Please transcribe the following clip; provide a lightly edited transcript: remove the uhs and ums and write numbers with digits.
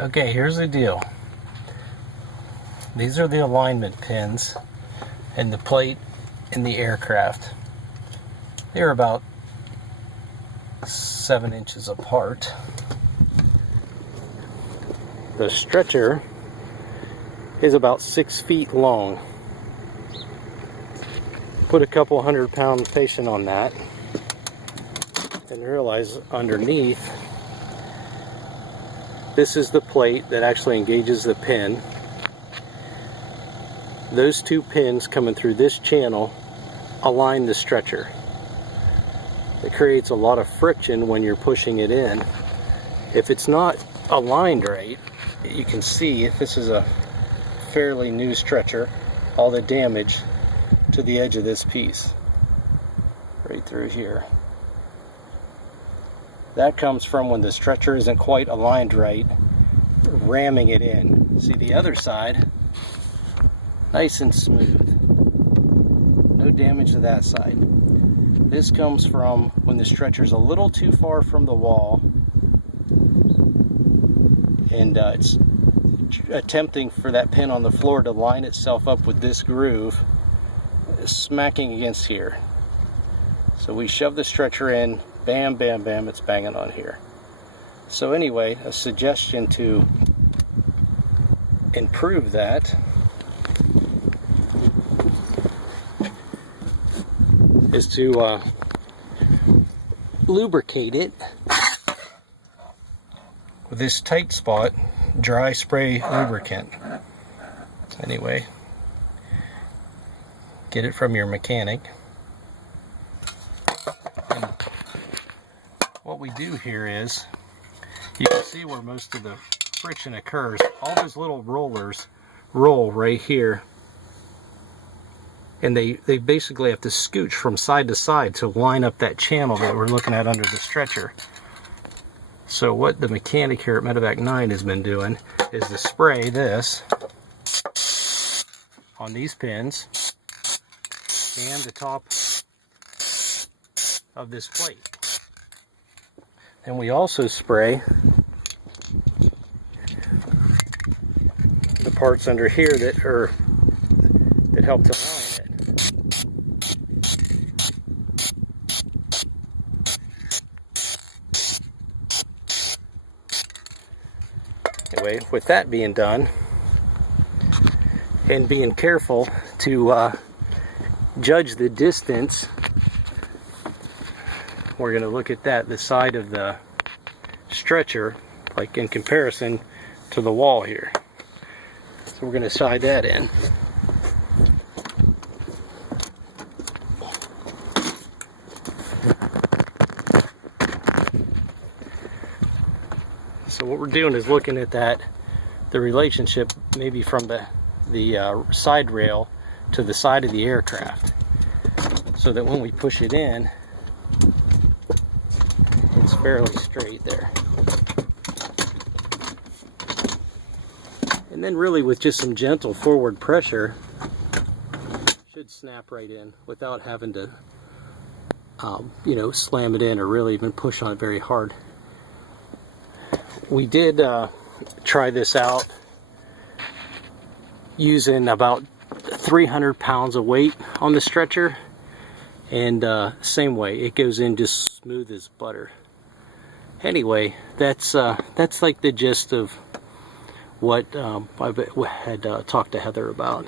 Okay, here's the deal. These are the alignment pins and the plate in the aircraft. They're about 7 inches apart. The stretcher is about 6 feet long. Put a couple 100-pound patient on that and realize underneath this is the plate that actually engages the pin. Those two pins coming through this channel align the stretcher. It creates a lot of friction when you're pushing it in. If it's not aligned right, you can see this is a fairly new stretcher, all the damage to the edge of this piece right through here. That comes from when the stretcher isn't quite aligned right, ramming it in. See the other side, nice and smooth. No damage to that side. This comes from when the stretcher's a little too far from the wall and it's attempting for that pin on the floor to line itself up with this groove, smacking against here. So we shove the stretcher in, bam, bam, bam, it's banging on here. So anyway, a suggestion to improve that is to lubricate it with this tight spot dry spray lubricant. Anyway, get it from your mechanic. And what we do here is, you can see where most of the friction occurs. All those little rollers roll right here, and they basically have to scooch from side to side to line up that channel that we're looking at under the stretcher. So what the mechanic here at Medevac 9 has been doing is to spray this on these pins and the top of this plate. And we also spray the parts under here that help to line it. Anyway, with that being done, and being careful to judge the distance, we're going to look at that, the side of the stretcher, like in comparison to the wall here. So we're going to slide that in. So what we're doing is looking at that, the relationship maybe from the side rail to the side of the aircraft, so that when we push it in, it's fairly straight there. And then really with just some gentle forward pressure, should snap right in without having to you know, slam it in or really even push on it very hard. We did try this out using about 300 pounds of weight on the stretcher, and same way, it goes in just smooth as butter. Anyway, that's like the gist of what I had talked to Heather about.